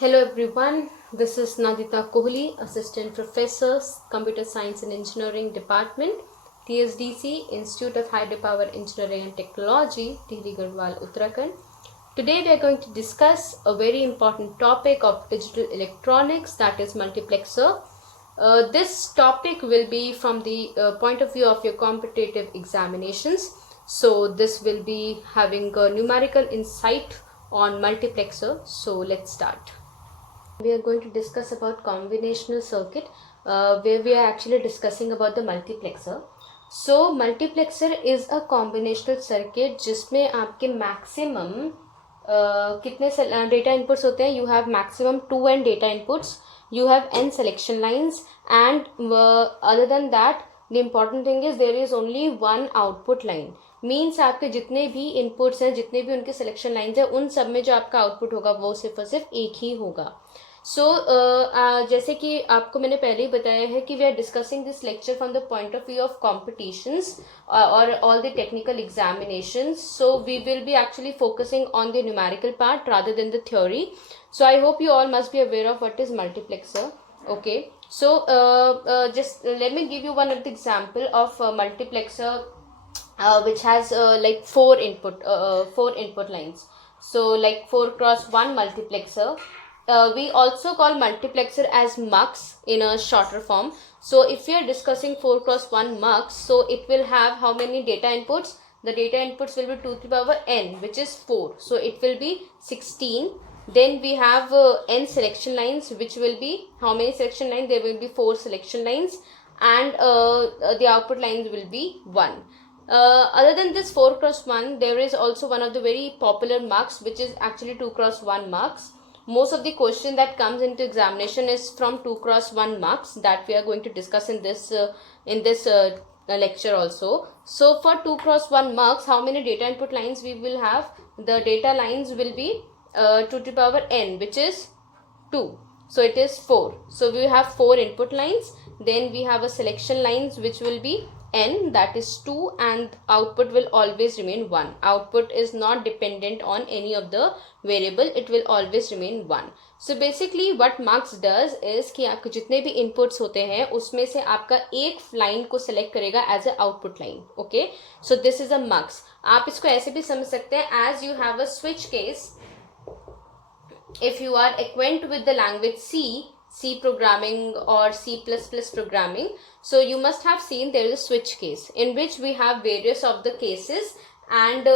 Hello everyone, this is Nadita Kohli, Assistant Professor, Computer Science and Engineering Department, TSDC, Institute of Hydropower Engineering and Technology, Tirdi Garhwal, Uttarakhand. Today we are going to discuss a very important topic of digital electronics, that is multiplexer. This topic will be from the point of view of your competitive examinations. So this will be having a numerical insight on multiplexer. So let's start. We are going to discuss about combinational circuit, where we are actually discussing about the multiplexer. So multiplexer is a combinational circuit जिसमें आपके maximum कितने data inputs होते हैं. You have maximum 2n data inputs, you have n selection lines, and other than that the important thing is there is only one output line. Means आपके जितने भी inputs हैं, जितने भी उनके सिलेक्शन लाइन्स हैं, उन सब में जो आपका आउटपुट होगा वो सिर्फ और सिर्फ एक ही होगा. सो जैसे कि आपको मैंने पहले ही बताया है कि we are discussing this lecture from the point of view of competitions और all the technical examinations. So we will be actually focusing on the numerical part rather than the theory. So I hope you all must be aware of what is multiplexer. Okay, so just let me give you one of the example of multiplexer which has like four input lines. So like 4x1 multiplexer. We also call multiplexer as mux in a shorter form. So if we are discussing 4x1 mux, so it will have how many data inputs? The data inputs will be 2 to the power n, which is 4. So it will be 16. Then we have n selection lines, which will be how many selection lines? There will be 4 selection lines, and the output lines will be 1. Other than this 4x1, there is also one of the very popular mux, which is actually 2x1 mux. Most of the question that comes into examination is from 2x1 mux that we are going to discuss in this lecture also. So for 2x1 mux, how many data input lines we will have? The data lines will be 2 to the power n, which is 2. So it is 4. So we have 4 input lines. Then we have a selection lines which will be n, that is 2, and output will always remain 1. Output is not dependent on any of the variable, it will always remain 1. So basically what mux does is कि आपके जितने भी inputs होते हैं उसमें से आपका एक line को select करेगा as a output line. Okay, so this is a mux. आप इसको ऐसे भी समझ सकते हैं as you have a switch case. If you are acquainted with the language C programming or C++ programming, so you must have seen there is a switch case in which we have various of the cases, and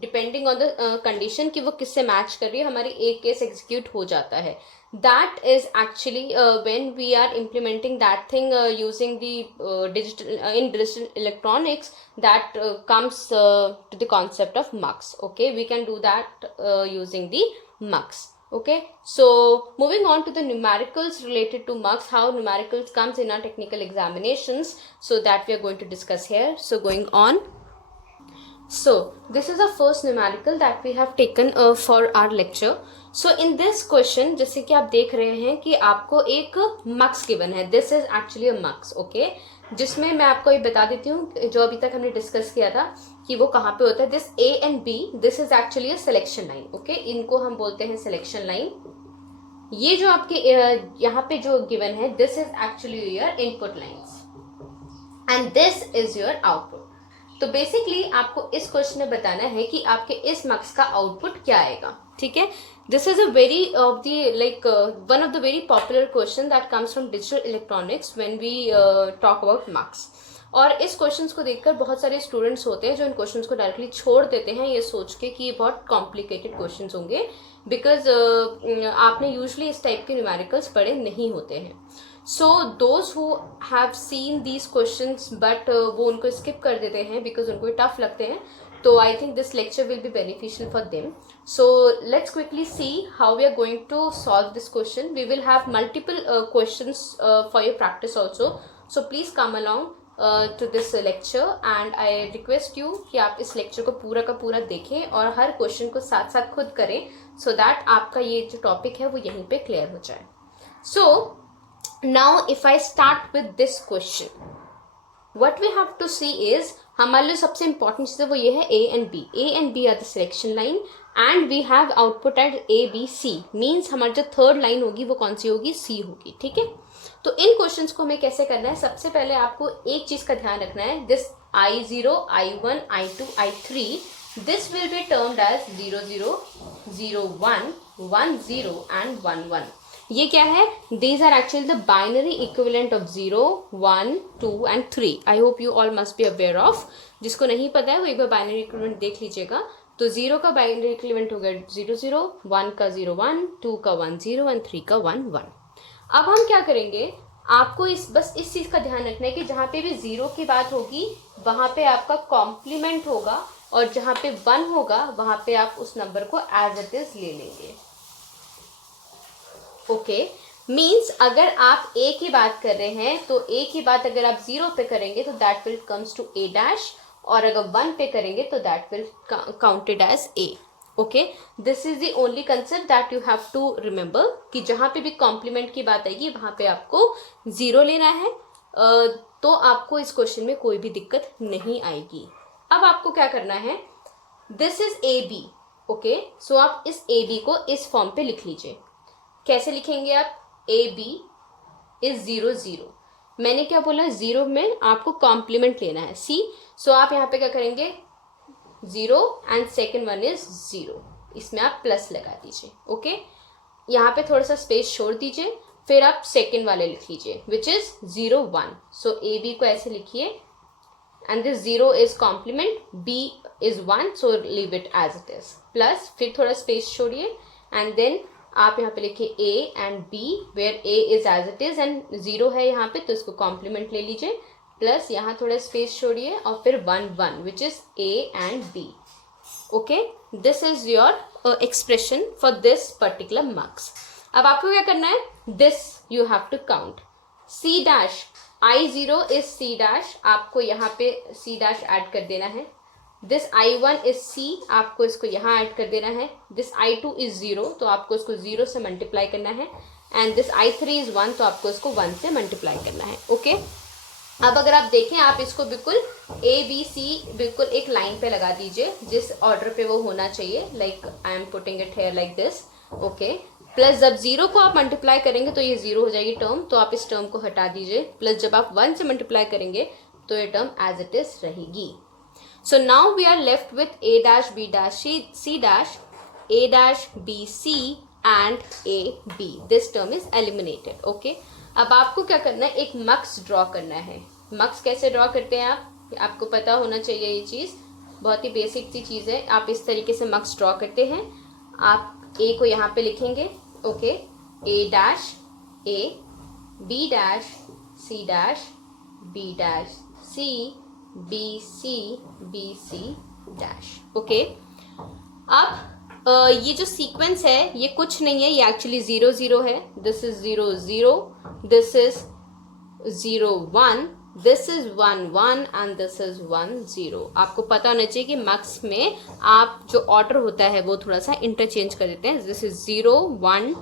depending on the condition कि वो किससे match कर रही है, हमारी एक case execute हो जाता है. That is actually when we are implementing that thing using the digital electronics, that comes to the concept of mux. Okay, we can do that using the mux. Okay, so moving on to the numericals related to mux, how numericals comes in our technical examinations, so that we are going to discuss here. So going on, so this is the first numerical that we have taken for our lecture. So in this question, जैसे कि आप देख रहे हैं कि आपको एक mux given है. This is actually a mux. Okay, जिसमें मैं आपको ये बता देती हूँ जो अभी तक हमने डिस्कस किया था कि वो कहाँ पे होता है. This A and B, this is actually a selection line. Okay, इनको हम बोलते हैं सिलेक्शन लाइन. ये जो आपके यहाँ पे जो गिवन है, this is actually your input lines and this is your output. तो बेसिकली आपको इस क्वेश्चन में बताना है कि आपके इस मक्स का आउटपुट क्या आएगा. ठीक है, this is a very of the like one of the very popular question that comes from digital electronics when we talk about mux. और इस क्वेश्चंस को देखकर बहुत सारे स्टूडेंट्स होते हैं जो इन क्वेश्चंस को डायरेक्टली छोड़ देते हैं ये सोच के कि ये बहुत कॉम्प्लिकेटेड क्वेश्चंस होंगे, बिकॉज आपने यूजुअली इस टाइप के न्यूमेरिकल्स पढ़े नहीं होते हैं. So those who have seen these questions but वो उनको स्किप कर देते हैं बिकॉज उनको टफ लगते हैं. तो I think this lecture will be beneficial for them. So let's quickly see how we are going to solve this question. We will have multiple questions for your practice also. So please come along to this lecture, and I request you कि आप इस lecture को पूरा का पूरा देखें और हर question को साथ साथ खुद करें, so that आपका ये जो topic है वो यहीं पे clear हो जाए. So now if I start with this question, what we have to see is हमारे लिए सबसे इंपॉर्टेंट चीज़ है वो ये है A and B are the selection line and we have output at A B C, means हमारी जो third line होगी वो कौन सी होगी, सी होगी, ठीक है। तो इन क्वेश्चंस को हमें कैसे करना है, सबसे पहले आपको एक चीज़ का ध्यान रखना है, this I0, I1, I2, I3, this will be termed as 0 0, 0 1, 1 0 and 1 1। ये क्या है, these are actually the binary equivalent of 0 1 2 and 3। I hope you all must be aware of. जिसको नहीं पता है वो एक बार बाइनरी इक्विवेलेंट देख लीजिएगा। तो 0 का बाइनरी इक्विवेलेंट हो गया 0 0, 1 का 0 1, 2 का 1 0 एंड 3 का 1 1। अब हम क्या करेंगे, आपको बस इस चीज़ का ध्यान रखना है कि जहाँ पे भी 0 की बात होगी वहाँ पे आपका कॉम्प्लीमेंट होगा और जहाँ पे 1 होगा वहाँ पे आप उस नंबर को एज इट इज ले लेंगे। ओके, मीन्स अगर आप ए की बात कर रहे हैं तो ए की बात अगर आप 0 पे करेंगे तो that will comes to A dash, और अगर 1 पे करेंगे तो that will counted as A. Okay, this is the only concept that you have to remember कि जहाँ पे भी कॉम्प्लीमेंट की बात आएगी वहाँ पे आपको 0 लेना है, तो आपको इस क्वेश्चन में कोई भी दिक्कत नहीं आएगी। अब आपको क्या करना है, this is A B. Okay, so आप इस ए बी को इस फॉर्म पे लिख लीजिए। कैसे लिखेंगे आप, ए बी इज 0 0। मैंने क्या बोला, 0 में आपको कॉम्प्लीमेंट लेना है सी, सो आप यहाँ पे क्या करेंगे 0 एंड सेकेंड वन इज 0, इसमें आप प्लस लगा दीजिए। ओके, यहाँ पे थोड़ा सा स्पेस छोड़ दीजिए, फिर आप सेकेंड वाले लिख लीजिए which is 0 1। So A B को ऐसे लिखिए and this 0 is complement, B is 1, so leave it as it is, plus फिर थोड़ा स्पेस छोड़िए एंड देन आप यहाँ पे लिखिए A and B where A is as it is and 0 है यहाँ पे तो इसको कॉम्प्लीमेंट ले लीजिए, प्लस यहाँ थोड़ा स्पेस छोड़िए और फिर 1 1 which is A and B. Okay, this is your expression for this particular marks. अब आपको क्या करना है, this you have to count C dash, I0 is C dash, आपको यहाँ पे सी डैश ऐड कर देना है। दिस I1 इज C, आपको इसको यहाँ ऐड कर देना है। दिस I2 इज 0, तो आपको इसको 0 से मल्टीप्लाई करना है एंड दिस I3 इज 1, तो आपको इसको 1 से मल्टीप्लाई करना है। ओके, अब अगर आप देखें, आप इसको बिल्कुल ए बी सी बिल्कुल एक लाइन पे लगा दीजिए जिस ऑर्डर पे वो होना चाहिए, like I am putting it here like this. Okay, plus जब 0 को आप मल्टीप्लाई करेंगे तो ये 0 हो जाएगी टर्म, तो आप इस टर्म को हटा दीजिए, प्लस जब आप 1 से मल्टीप्लाई करेंगे तो ये टर्म एज इट इज रहेगी। So now we are left with a dash b dash c dash, a dash b c and a b. This term is eliminated. Okay. अब आपको क्या करना है, एक मक्स ड्रॉ करना है। मक्स कैसे ड्रॉ करते हैं आपको पता होना चाहिए, ये चीज़ बहुत ही बेसिक सी चीज़ है। आप इस तरीके से मक्स ड्रॉ करते हैं, आप a को यहाँ पे लिखेंगे। Okay, a dash a, b dash c dash, b dash c, B C B C dash. Okay, अब ये जो सीक्वेंस है ये कुछ नहीं है, ये एक्चुअली 0 0 है। This is 0 0, this is 0 1, this is 1 1 and this is 1 0। आपको पता होना चाहिए कि मैक्स में आप जो ऑर्डर होता है वो थोड़ा सा इंटरचेंज कर देते हैं। This is 0 1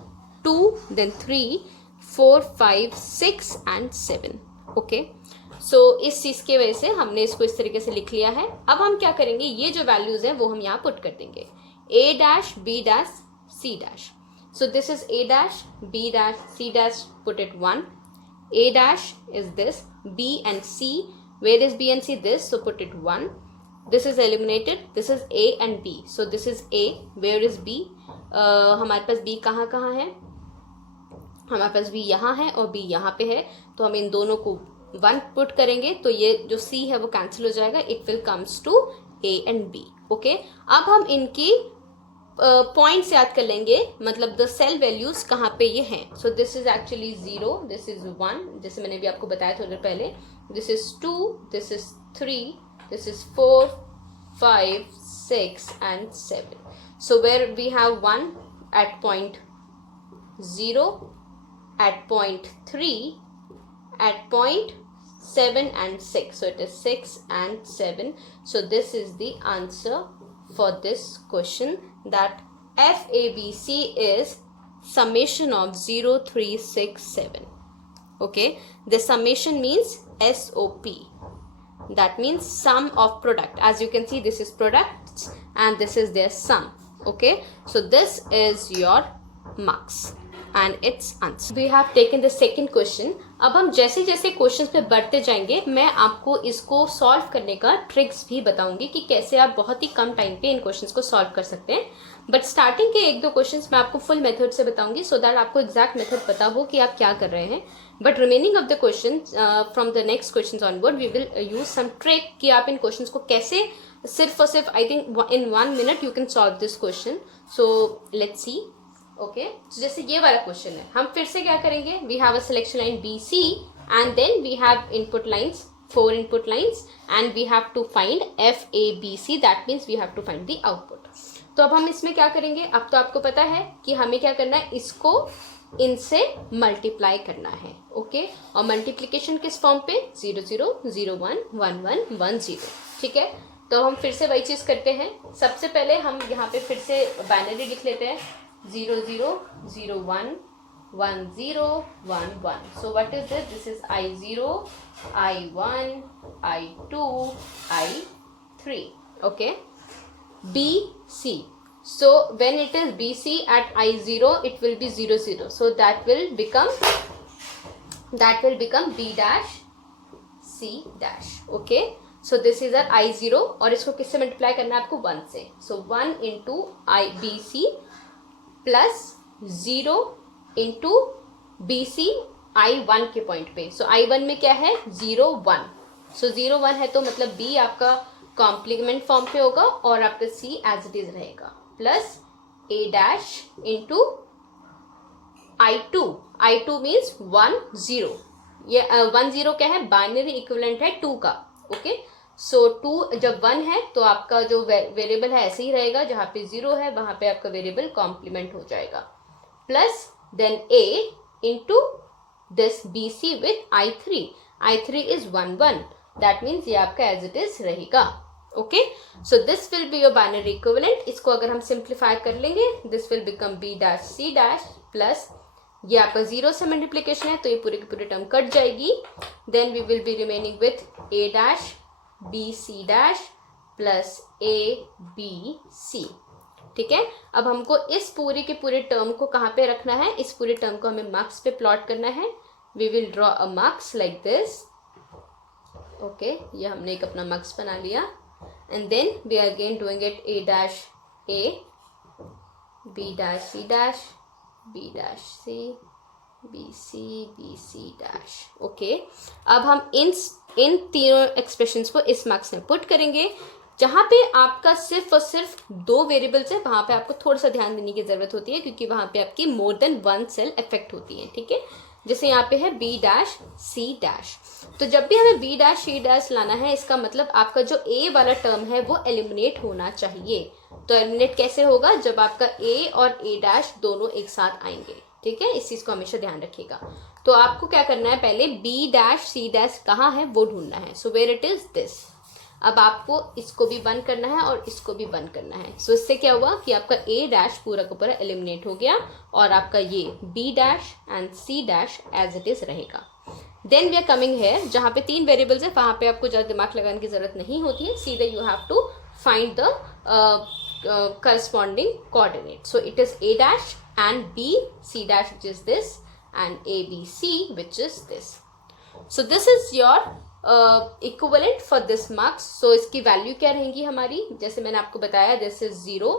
2 then 3 4 5 6 and 7। Okay, so इस चीज़ की वजह से हमने इसको इस तरीके से लिख लिया है। अब हम क्या करेंगे, ये जो वैल्यूज हैं वो हम यहाँ पुट कर देंगे, a dash b dash c dash. So this is a dash b dash c dash, put it 1, a dash is this, b and c, where is b and c, this, so put it 1, this is eliminated, this is a and b, so this is a, where is b, हमारे पास b कहाँ है, हमारे पास b यहाँ है और b यहाँ पे है, तो हम इन दोनों को 1 पुट करेंगे तो ये जो C है वो कैंसिल हो जाएगा, it will comes to A and B। Okay, अब हम इनकी पॉइंट्स याद कर लेंगे, मतलब द सेल वैल्यूज कहाँ पे ये हैं। So this is actually 0, this is 1, जैसे मैंने भी आपको बताया थोड़ी देर पहले, this is 2, this is 3, this is 4 5 6 and 7। So where we have 1 at point 0, at point 3, at point 7 and 6, so it is 6 and 7. So this is the answer for this question, that FABC is summation of 0 3 6 7. Okay, the summation means SOP, that means sum of product. As you can see, this is products and this is their sum. Okay, so this is your marks and its answer. We have taken the second question. अब हम जैसे जैसे questions पे बढ़ते जाएंगे मैं आपको इसको सॉल्व करने का ट्रिक्स भी बताऊंगी कि कैसे आप बहुत ही कम टाइम पे इन क्वेश्चंस को सॉल्व कर सकते हैं. बट स्टार्टिंग के एक दो क्वेश्चंस मैं आपको फुल मेथड से बताऊंगी सो दैट आपको एग्जैक्ट मेथड पता हो कि आप क्या कर रहे हैं. But remaining of the question from the next question onward we will use some trick कि आप इन क्वेश्चन को कैसे सिर्फ और सिर्फ I think in 1 minute you can solve this question. So let's see. Okay, तो जैसे ये वाला क्वेश्चन है, हम फिर से क्या करेंगे, we have a selection line B C and then we have input lines, 4 input lines and we have to find F A B C, that means we have to find the output. तो अब हम इसमें क्या करेंगे, अब तो आपको पता है कि हमें क्या करना है, इसको इनसे मल्टीप्लाई करना है. ओके, और मल्टीप्लीकेशन किस फॉर्म पे, 0 0 0 1 1 1 1 0. ठीक है, तो हम फिर से वही चीज़ करते हैं. सबसे पहले हम यहाँ पे फिर से बाइनरी लिख लेते हैं, 0 0 0 1 1 0 1 1. So what is this? This is I0, I1, I2, I3. Okay. BC. So when it is BC at I0, it will be 0 0. So that will become B dash C dash. Okay. So this is our I0 और इसको किससे multiply करना है आपको, 1 से. So 1 into IBC plus 0 into B C I1 के point पे. सो I1 में क्या है, 0 1. सो 0 1 है तो मतलब B आपका कॉम्प्लीमेंट फॉर्म पे होगा और आपका C एज इट इज रहेगा, plus A dash into I2. I2 means 1 0. ये 1 0 क्या है, बाइनरी इक्विवेलेंट है 2 का. ओके, सो 2 जब 1 है तो आपका जो वेरिएबल है ऐसे ही रहेगा, जहाँ पे 0 है वहाँ पे आपका वेरिएबल कॉम्प्लीमेंट हो जाएगा, plus then A into this BC with I3. I3 is 1 1, that means ये आपका एज इट इज रहेगा. Okay, so this will be your binary equivalent. इसको अगर हम सिंप्लीफाई कर लेंगे, this will become B dash C dash, plus ये आपका 0 से मल्टीप्लीकेशन है तो ये पूरे की पूरी टर्म कट जाएगी. Then we will be remaining with A dash B C dash plus A B C. ठीक है, अब हमको इस पूरे के पूरे टर्म को कहाँ पे रखना है, इस पूरे टर्म को हमें मार्क्स पे प्लॉट करना है. We will draw a marks like this. Okay, ये हमने एक अपना मार्क्स बना लिया and then we are again doing it A dash A, B dash C dash, B dash C, B C dash. Okay, अब हम इन तीनों एक्सप्रेशंस को इस मार्क्स में पुट करेंगे. जहाँ पे आपका सिर्फ और सिर्फ 2 वेरिएबल्स है वहाँ पे आपको थोड़ा सा ध्यान देने की ज़रूरत होती है, क्योंकि वहाँ पे आपकी मोर देन 1 सेल इफेक्ट होती है. ठीक है, जैसे यहाँ पे है बी डैश सी डैश. तो जब भी हमें बी डैश सी डैश लाना है, इसका मतलब आपका जो ए वाला टर्म है वो एलिमिनेट होना चाहिए. तो एलिमिनेट कैसे होगा, जब आपका ए और ए डैश दोनों एक साथ आएंगे. ठीक है, इस चीज़ को हमेशा ध्यान रखिएगा. तो आपको क्या करना है, पहले बी डैश सी डैश कहाँ है वो ढूंढना है. So where it is this. अब आपको इसको भी बंद करना है और इसको भी बंद करना है. सो इससे क्या हुआ कि आपका ए डैश पूरा का पूरा एलिमिनेट हो गया और आपका ये B dash and C dash as it is रहेगा. देन वी आर कमिंग है, जहाँ पे 3 वेरिएबल्स है वहाँ पे आपको ज़्यादा दिमाग लगाने की जरूरत नहीं होती है. सीधे you have to find the corresponding coordinate. So it is A dash and B C dash, which is this, and A B C, which is this. So this is your equivalent for this marks. So इसकी value क्या रहेंगी हमारी, जैसे मैंने आपको बताया, this is 0,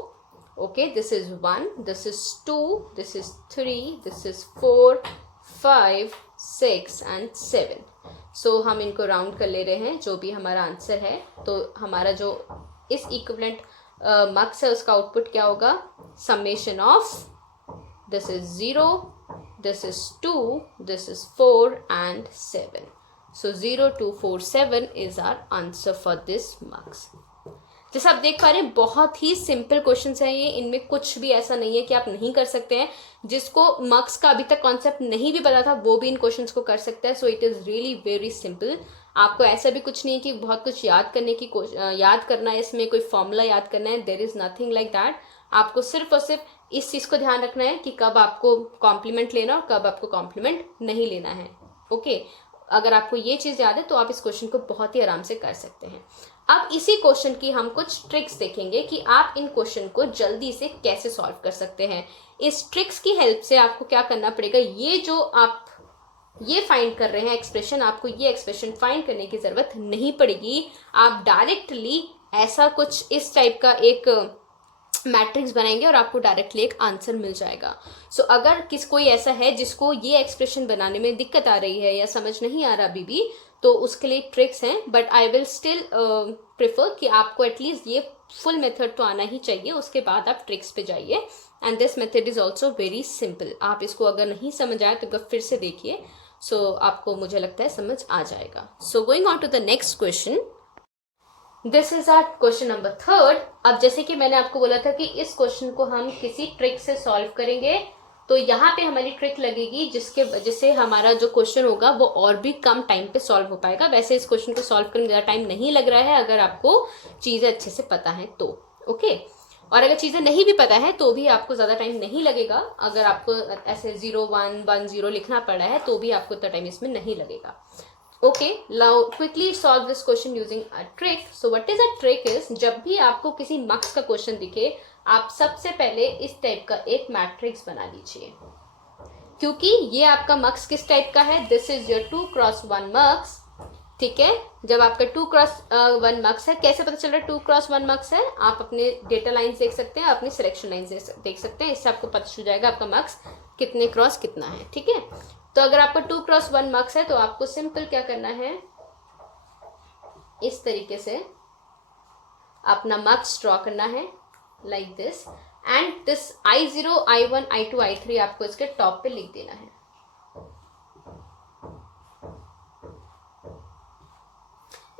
okay, this is 1, this is 2, this is 3, this is 4, 5, 6 and 7. So हम इनको राउंड कर ले रहे हैं जो भी हमारा आंसर है. तो हमारा जो इस इक्विवेलेंट मार्क्स है उसका आउटपुट क्या होगा, summation of this is 0, this is 2, this is 4 and 7. So 0 2 4 7 is our answer for this marks. जैसे आप देख पा रहे हैं बहुत ही सिंपल क्वेश्चंस हैं ये, इनमें कुछ भी ऐसा नहीं है कि आप नहीं कर सकते हैं. जिसको मार्क्स का अभी तक कॉन्सेप्ट नहीं भी पता था वो भी इन क्वेश्चंस को कर सकता है. So it is really very simple. आपको ऐसा भी कुछ नहीं है कि बहुत कुछ याद करना है, इसमें कोई फॉर्मूला याद करना है. There is nothing like that. आपको सिर्फ और सिर्फ इस चीज़ को ध्यान रखना है कि कब आपको कॉम्प्लीमेंट लेना और कब आपको कॉम्प्लीमेंट नहीं लेना है. ओके, अगर आपको ये चीज़ याद है तो आप इस क्वेश्चन को बहुत ही आराम से कर सकते हैं। अब इसी क्वेश्चन की हम कुछ ट्रिक्स देखेंगे कि आप इन क्वेश्चन को जल्दी से कैसे सॉल्व कर सकते हैं। इस ट्रिक्स की हेल्प से आपको क्या करना पड़ेगा, ये जो आप ये फाइंड कर रहे हैं एक्सप्रेशन, आपको ये एक्सप्रेशन फाइंड करने की ज़रूरत नहीं पड़ेगी। आप डायरेक्टली ऐसा कुछ इस टाइप का एक मैट्रिक्स बनाएंगे और आपको डायरेक्टली एक आंसर मिल जाएगा। सो अगर कोई ऐसा है जिसको ये एक्सप्रेशन बनाने में दिक्कत आ रही है या समझ नहीं आ रहा अभी भी, तो उसके लिए ट्रिक्स हैं, but I will still prefer कि आपको एटलीस्ट ये फुल मेथड तो आना ही चाहिए, उसके बाद आप ट्रिक्स पे जाइए। And this method is also very simple. आप इसको अगर नहीं समझ आए तो फिर से देखिए, सो आपको मुझे लगता है समझ आ जाएगा। So going on to the next question, this is our question number 3। अब जैसे कि मैंने आपको बोला था कि इस क्वेश्चन को हम किसी ट्रिक से सॉल्व करेंगे, तो यहाँ पे हमारी ट्रिक लगेगी जिसके वजह से हमारा जो क्वेश्चन होगा वो और भी कम टाइम पे सॉल्व हो पाएगा। वैसे इस क्वेश्चन को सॉल्व करने में ज़्यादा टाइम नहीं लग रहा है अगर आपको चीज़ें अच्छे से पता है तो, ओके। और अगर चीज़ें नहीं भी पता है तो भी आपको ज़्यादा टाइम नहीं लगेगा। अगर आपको ऐसे 0 1 1 0 लिखना पड़ा है तो भी आपको इतना टाइम इसमें नहीं लगेगा। Okay, now quickly solve this question using a trick. So what is a trick is, जब भी आपको किसी मक्स का क्वेश्चन दिखे, आप सबसे पहले इस टाइप का एक मैट्रिक्स बना लीजिए। क्योंकि ये आपका मक्स किस टाइप का है, दिस इज योर 2x1 मक्स, ठीक है। जब आपका 2x1 मक्स है, कैसे पता चल रहा है 2x1 मक्स है, आप अपने डेटा लाइन देख सकते हैं, अपनी सिलेक्शन लाइन देख सकते हैं, इससे आपको पता चल जाएगा आपका मक्स कितने क्रॉस कितना है, ठीक है। तो अगर आपका 2x1 मक्स है तो आपको सिंपल क्या करना है, इस तरीके से अपना मक्स ड्रॉ करना है like this, and this I0 I1 I2 I3 आपको इसके टॉप पे लिख देना है,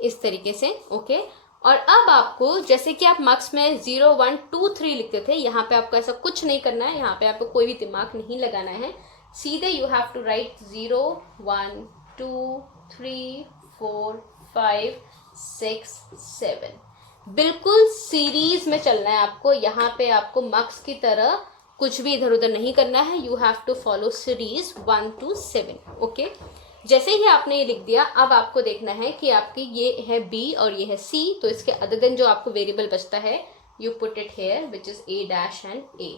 इस तरीके से, ओके। और अब आपको जैसे कि आप मक्स में 0 1 2 3 लिखते थे, यहाँ पे आपको ऐसा कुछ नहीं करना है, यहाँ पे आपको कोई भी दिमाग नहीं लगाना है, सीधे यू हैव टू राइट 0 1 2 3 4 5 6 7, बिल्कुल सीरीज में चलना है आपको। यहाँ पे आपको मक्स की तरह कुछ भी इधर उधर नहीं करना है, you have to follow series 1 to 7, okay. जैसे ही आपने ये लिख दिया, अब आपको देखना है कि आपकी ये है B और ये है C, तो इसके अदर देन जो आपको वेरिएबल बचता है, you put it here which is A'&A,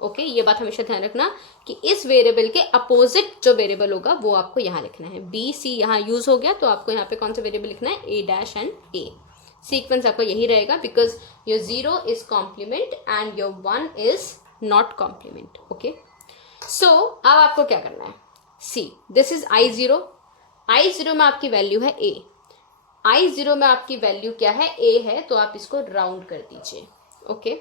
okay. ये बात हमेशा ध्यान रखना कि इस वेरिएबल के अपोजिट जो वेरिएबल होगा वो आपको यहाँ लिखना है। B C यहाँ यूज हो गया, तो आपको यहाँ पे कौन सा वेरिएबल लिखना है, A'&A। सीक्वेंस आपका यही रहेगा, because your 0 is complement and your 1 is not complement, okay. So अब आपको क्या करना है, see this is I0, I0 में आपकी वैल्यू है A, I0 में आपकी वैल्यू क्या है, A है, तो आप इसको राउंड कर दीजिए, ओके।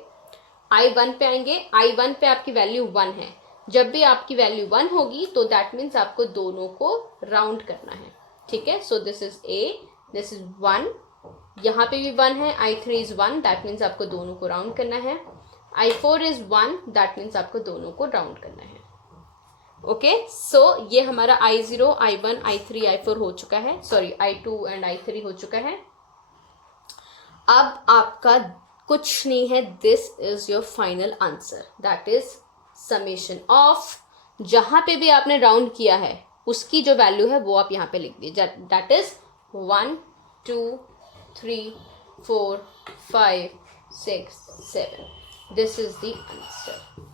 I1 पे आएंगे, I1 पे आपकी वैल्यू 1 है, जब भी आपकी वैल्यू 1 होगी तो दैट मीन्स आपको दोनों को राउंड करना है, ठीक है। सो this is A, this is 1, यहाँ पे भी 1 है, I3 इज 1, दैट मीन्स आपको दोनों को राउंड करना है, I4 इज 1, दैट मीन्स आपको दोनों को राउंड करना है, ओके। सो ये हमारा I0 I1 I3 I4 हो चुका है, सॉरी I2 एंड I3 हो चुका है। अब आपका कुछ नहीं है, this is your final answer, that is summation of, जहां पे भी आपने राउंड किया है उसकी जो वैल्यू है वो आप यहाँ पे लिख दीजिए, that is 1 2 3 4 5 6 7, this is the answer.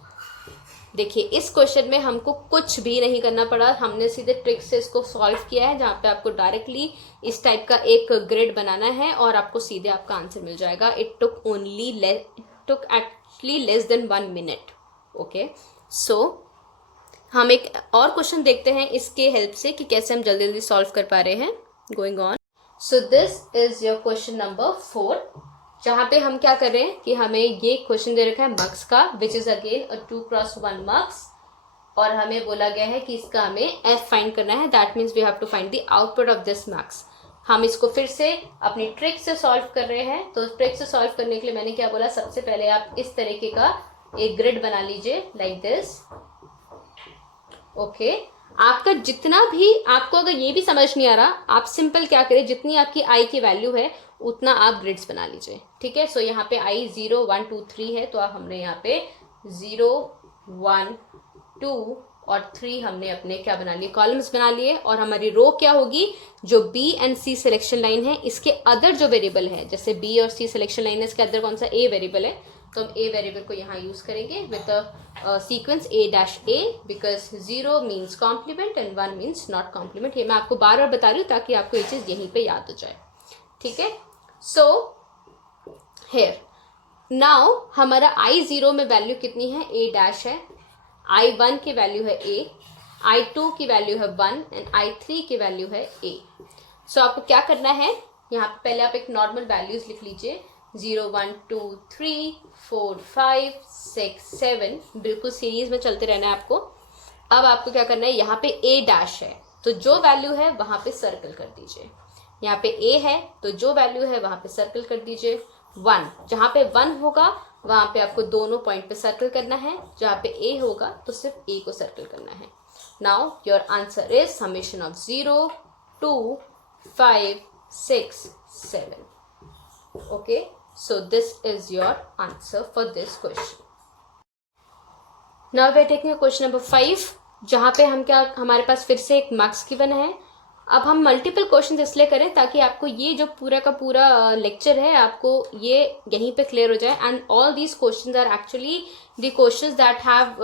देखिए इस क्वेश्चन में हमको कुछ भी नहीं करना पड़ा, हमने सीधे ट्रिक से इसको सॉल्व किया है, जहाँ पे आपको डायरेक्टली इस टाइप का एक ग्रिड बनाना है और आपको सीधे आपका आंसर मिल जाएगा। It took actually less than 1 minute, okay. So हम एक और क्वेश्चन देखते हैं इसके हेल्प से कि कैसे हम जल्दी जल्दी सॉल्व कर पा रहे हैं। Going on, so this is your question number 4, जहाँ पे हम क्या कर रहे हैं कि हमें ये क्वेश्चन दे रखा है मक्स का, which is again a 2x1 मक्स, और हमें बोला गया है कि इसका हमें f फाइंड करना है, that means we have to find the output of this mux. हम इसको फिर से अपनी ट्रिक से सॉल्व कर रहे हैं, तो ट्रिक से सॉल्व करने के लिए मैंने क्या बोला, सबसे पहले आप इस तरीके का एक ग्रिड बना लीजिए लाइक दिस, ओके। आपका जितना भी, आपको अगर ये भी समझ नहीं आ रहा, आप सिंपल क्या करें, जितनी आपकी I की वैल्यू है उतना आप ग्रिड्स बना लीजिए, ठीक है। सो यहाँ पे I 0 1 2 3 है, तो आप हमने यहाँ पे 0 1 2 और 3 हमने अपने क्या बना लिए, कॉलम्स बना लिए। और हमारी रो क्या होगी, जो B and C selection line है इसके अदर जो वेरिएबल है, जैसे बी और सी सिलेक्शन लाइन है इसके अदर कौन सा, ए वेरिएबल है, तो हम ए वेरिएबल को यहाँ यूज करेंगे with sequence A dash A, because 0 means complement and 1 means not complement. ये मैं आपको बार बार बता रही हूँ ताकि आपको ये चीज़ यहीं पे याद हो जाए, ठीक है। सो हेयर नाउ हमारा I0 में वैल्यू कितनी है, ए डैश है, I1 की वैल्यू है ए, I2 की वैल्यू है 1 एंड I3 की वैल्यू है ए। सो आपको क्या करना है, यहाँ पे पहले आप एक नॉर्मल वैल्यूज लिख लीजिए, 0 1 2 3 4 5 6 7, बिल्कुल सीरीज में चलते रहना है आपको। अब आपको क्या करना है, यहाँ पे ए डैश है तो जो वैल्यू है वहाँ पे सर्कल कर दीजिए, यहाँ पे ए है तो जो वैल्यू है वहाँ पे सर्कल कर दीजिए। 1 जहाँ पे 1 होगा वहाँ पे आपको दोनों पॉइंट पे सर्कल करना है, जहाँ पे ए होगा तो सिर्फ ए को सर्कल करना है। Now your answer is summation of 0 2 5 6 7। Okay, so this is your answer for this question. Now we are taking question number 5, जहाँ पे हम क्या, हमारे पास फिर से एक मार्क्स गिवन है। अब हम मल्टीपल क्वेश्चंस इसलिए करें ताकि आपको ये जो पूरा का पूरा लेक्चर है आपको ये यहीं पे क्लियर हो जाए। And all these questions are actually the questions that have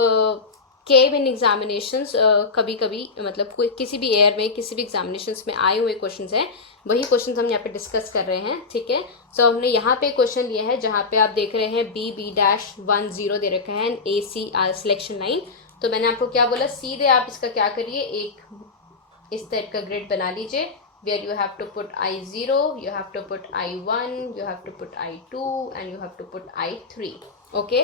came in examinations. कभी कभी मतलब कोई किसी भी ईयर में किसी भी एग्जामिनेशंस में आए हुए क्वेश्चंस हैं, वही क्वेश्चंस हम यहाँ पे डिस्कस कर रहे हैं, ठीक है। सो हमने यहाँ पे क्वेश्चन लिया है जहाँ पे आप देख रहे हैं बी बी डैश 1 0 दे रखा है, ए सी सिलेक्शन लाइन। तो मैंने आपको क्या बोला, सीधे आप इसका क्या करिए, एक इस टाइप का ग्रिड बना लीजिए, where you have to put I0, you have to put I1, you have to put I2 and you have to put I3। Okay,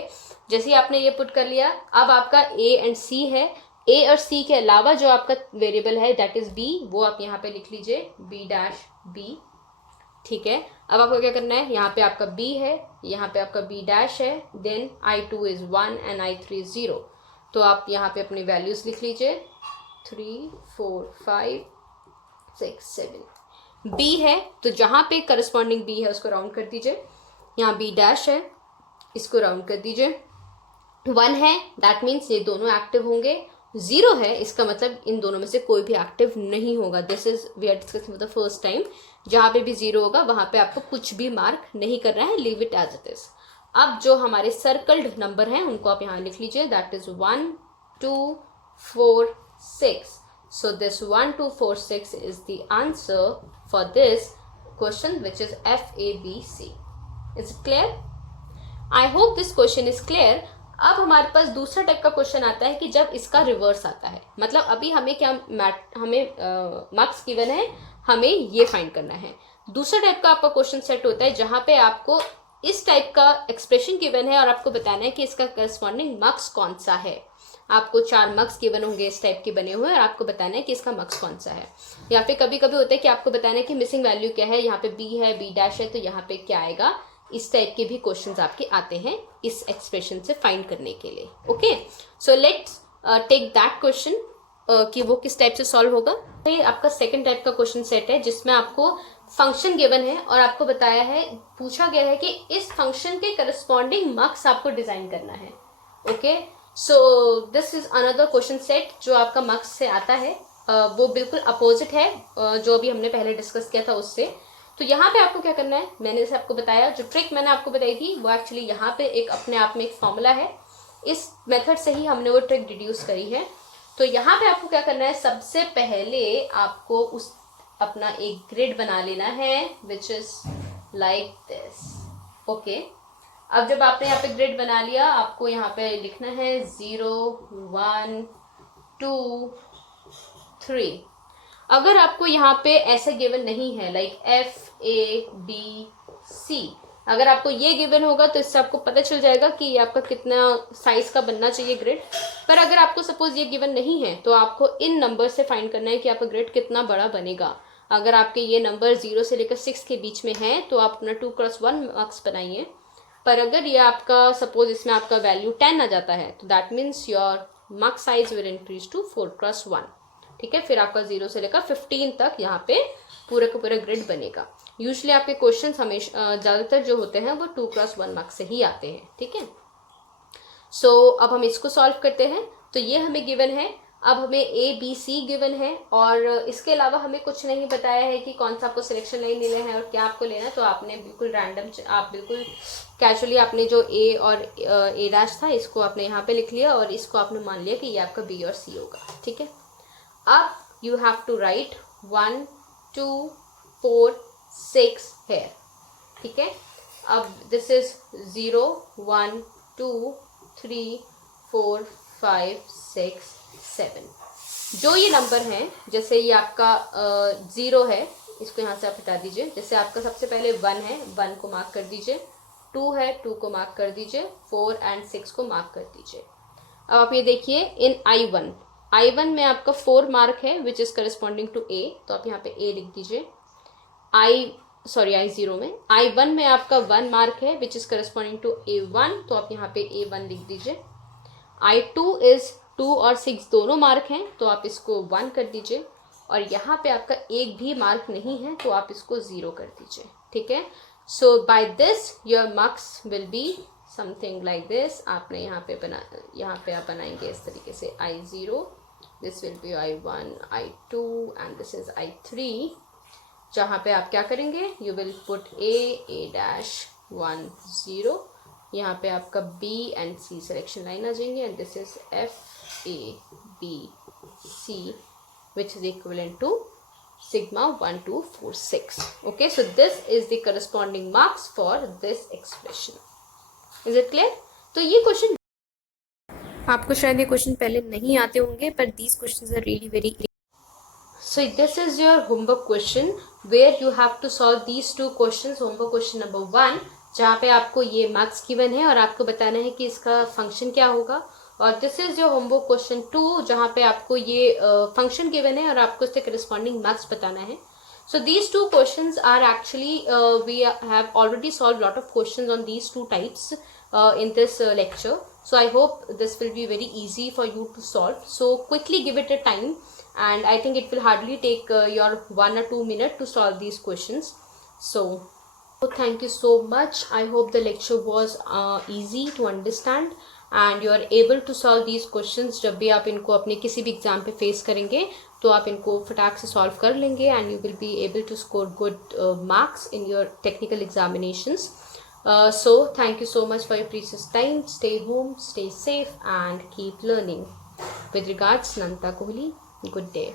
जैसे ही आपने ये पुट कर लिया, अब आपका A एंड C है, A और C के अलावा जो आपका वेरिएबल है दैट इज B, वो आप यहाँ पे लिख लीजिए B डैश B, ठीक है। अब आपको क्या करना है, यहाँ पे आपका B है, यहाँ पे आपका B डैश है, then I2 is 1 and I3 is 0। तो आप यहाँ पे अपनी वैल्यूज लिख लीजिए 3 4 5 6 7। B है तो जहाँ पे करस्पॉन्डिंग B है उसको राउंड कर दीजिए, यहाँ B डैश है इसको राउंड कर दीजिए। 1 है दैट मीन्स ये दोनों एक्टिव होंगे, 0 है इसका मतलब इन दोनों में से कोई भी एक्टिव नहीं होगा। This is we are discussing for the first time, जहाँ पे भी 0 होगा वहाँ पे आपको कुछ भी मार्क नहीं करना है, leave it as it is. अब जो हमारे सर्कल्ड नंबर हैं उनको आप यहाँ लिख लीजिए, that is 1 2 4 6। So this 1 2 4 6 is the answer for this question, which is FABC. Is it clear? I hope this question is clear. अब हमारे पास दूसरा टाइप का क्वेश्चन आता है कि जब इसका रिवर्स आता है, मतलब अभी हमें क्या हमें मार्क्स गिवन है, हमें ये फाइंड करना है। दूसरा टाइप का आपका क्वेश्चन सेट होता है जहाँ पे आपको इस टाइप का एक्सप्रेशन गिवन है और आपको बताना है कि इसका करस्पॉन्डिंग मार्क्स कौन सा है। आपको 4 मक्स गिवन होंगे इस टाइप के बने हुए और आपको बताना है कि इसका मक्स कौन सा है। यहाँ पे कभी कभी होता है कि आपको बताना है कि मिसिंग वैल्यू क्या है, यहाँ पे B है B डैश है तो यहाँ पे क्या आएगा। इस टाइप के भी क्वेश्चंस आपके आते हैं इस एक्सप्रेशन से फाइंड करने के लिए। Okay, so let's take that question कि वो किस टाइप से सॉल्व होगा। ये आपका सेकेंड टाइप का क्वेश्चन सेट है जिसमें आपको फंक्शन गिवन है और आपको बताया है, पूछा गया है कि इस फंक्शन के करस्पॉन्डिंग मार्क्स आपको डिजाइन करना है। Okay, so this is another question set जो आपका मार्क्स से आता है, वो बिल्कुल अपोजिट है जो अभी हमने पहले डिस्कस किया था उससे। तो यहाँ पे आपको क्या करना है, मैंने जैसे आपको बताया, जो ट्रिक मैंने आपको बताई थी वो एक्चुअली यहाँ पे एक अपने आप में एक फॉर्मूला है, इस मेथड से ही हमने वो ट्रिक डिड्यूस करी है। तो यहाँ पे आपको क्या करना है, सबसे पहले आपको उस अपना एक ग्रिड बना लेना है which is like this. Okay, अब जब आपने यहाँ पे ग्रिड बना लिया, आपको यहाँ पे लिखना है 0 1 2 3। अगर आपको यहाँ पे ऐसे गिवन नहीं है लाइक FABC, अगर आपको ये गिवन होगा तो इससे आपको पता चल जाएगा कि ये आपका कितना साइज का बनना चाहिए ग्रिड। पर अगर आपको सपोज ये गिवन नहीं है तो आपको इन नंबर से फाइंड करना है कि आपका ग्रिड कितना बड़ा बनेगा। अगर आपके ये नंबर 0 से लेकर 6 के बीच में है तो आप अपना 2x1 मार्क्स बनाइए। पर अगर ये आपका सपोज इसमें आपका वैल्यू 10 आ जाता है तो that means your mark size will increase to 4x1। ठीक है, फिर आपका 0 से लेकर 15 तक यहाँ पे पूरा का पूरा ग्रिड बनेगा। यूजुअली आपके क्वेश्चन हमेशा ज़्यादातर जो होते हैं वो 2x1 मार्क्स से ही आते हैं। ठीक है, सो अब हम इसको सॉल्व करते हैं। तो ये हमें गिवन है अब हमें ए बी सी गिवन है और इसके अलावा हमें कुछ नहीं बताया है कि कौन सा आपको सिलेक्शन लाइन लेना है और क्या आपको लेना है। तो आपने बिल्कुल रैंडम, आप बिल्कुल कैजुअली आपने जो ए और ए डैश था इसको आपने यहाँ पे लिख लिया और इसको आपने मान लिया कि ये आपका बी और सी होगा, ठीक है। अब you have to write 1 2 4 6 here, ठीक है। अब दिस इज 0 1 2 3 4 5 6 7। जो ये नंबर हैं, जैसे ये आपका 0 है, इसको यहाँ से आप हटा दीजिए। जैसे आपका सबसे पहले 1 है, 1 को मार्क कर दीजिए। 2 है, 2 को मार्क कर दीजिए। 4 एंड 6 को मार्क कर दीजिए। अब आप ये देखिए इन I1 में आपका 4 मार्क है विच इज करस्पॉन्डिंग टू ए, तो आप यहाँ पे ए लिख दीजिए। I0 में I1 में आपका 1 मार्क है which is corresponding to A1, तो आप यहाँ पे A1 लिख दीजिए। I2 इज 2 और 6 दोनों मार्क हैं, तो आप इसको 1 कर दीजिए। और यहाँ पे आपका एक भी मार्क नहीं है, तो आप इसको 0 कर दीजिए, ठीक है। So by this your marks will be something like this. आपने यहाँ पे आप बनाएंगे इस तरीके से I0, this will be I1 I2 and this is I3। जहाँ पे आप क्या करेंगे, you will put a dash 1 0, यहाँ पे आपका B and C selection line आ जाएंगे and this is F A B C which is equivalent to sigma 1 2 4 6. Okay, so this is the corresponding marks for this expression. Is it clear? तो ये question आपको शायद ये question पहले नहीं आते होंगे, पर these questions are really very. So this is your homework question where you have to solve these two questions. Homework question number 1, जहाँ पे आपको ये मार्क्स गिवन है और आपको बताना है कि इसका फंक्शन क्या होगा। और this is your homework question 2, जहाँ पे आपको ये फंक्शन गिवन है और आपको इसके करस्पॉन्डिंग मार्क्स बताना है। So these two questions are actually we have already solved lot of questions on these two types in this lecture. So I hope this will be very easy for you to solve. So quickly give it a time, and I think it will hardly take your 1 or 2 minutes to solve these questions. So thank you so much. I hope the lecture was easy to understand and you are able to solve these questions. जब भी आप इनको अपने किसी भी exam पे face करेंगे तो आप इनको फटाक से सॉल्व कर लेंगे and you will be able to score good marks in your technical examinations. So thank you so much for your precious time. Stay home, stay safe and keep learning. With regards, Nandita Kohli. Good day.